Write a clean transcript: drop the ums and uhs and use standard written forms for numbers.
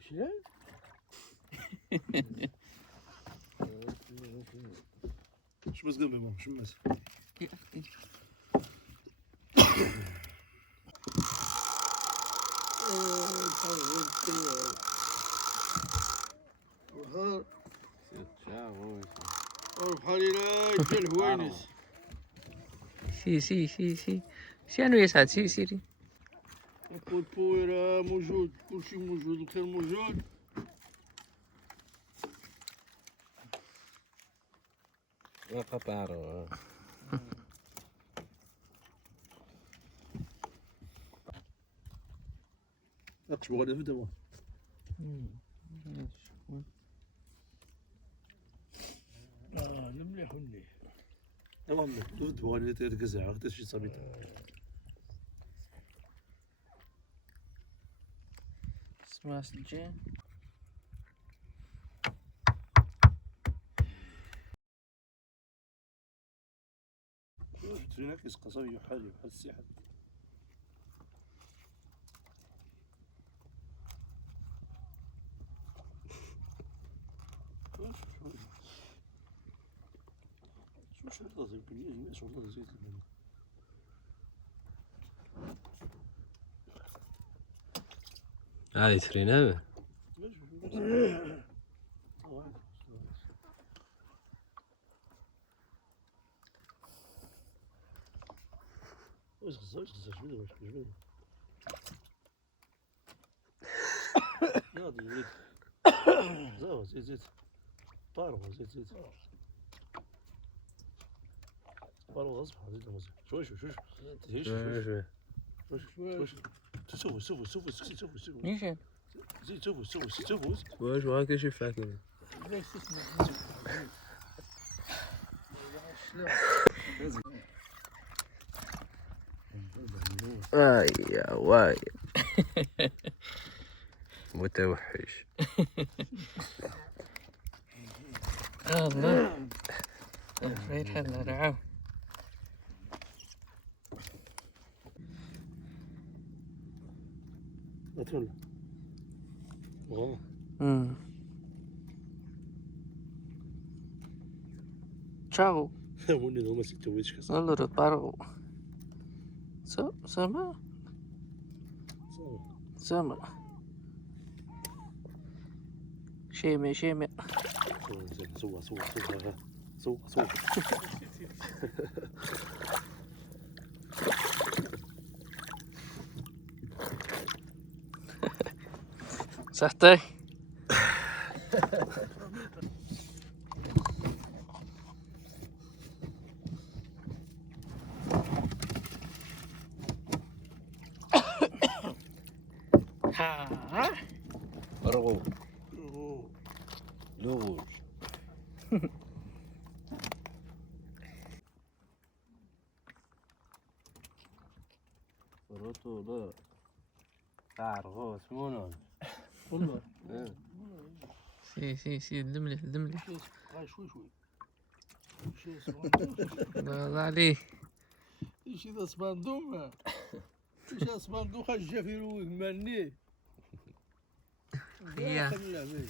شنو؟ شمس قلبي ماما شمس. يا اختي البحر لا يجي الهوينس. سي شنو يسعد سيري البويرة موجود، كلشي موجود، الخير موجود. قطار. نقش بغدا في دابا. مليح ولي. تمام دود بغدا تركز حتى شي صبيط. اسمها سجين ترينا كيس قصبي حالي بحال السيحة. شو لازم كل شو لازم زيت هاي ترينا واش غزال شنو واش كيجبد ياضي زيت زيت طارق زيت طارق غصب زيت مزيان شوي شوف نيشان زيد شوف واش هكا شي فاكهة يا واي متوحش. الله ريت حنا رعاو اتولى تشاو موني دوما سيتويتش كاس allora paro sama شيمة سوا صحتك رغو لوج روتو لا تعرفوا اسمونه والله سي دملي شوي الله عليه ايش اذا صباندوم ايش صباندوم خا الجافيرو مالني يا خلينا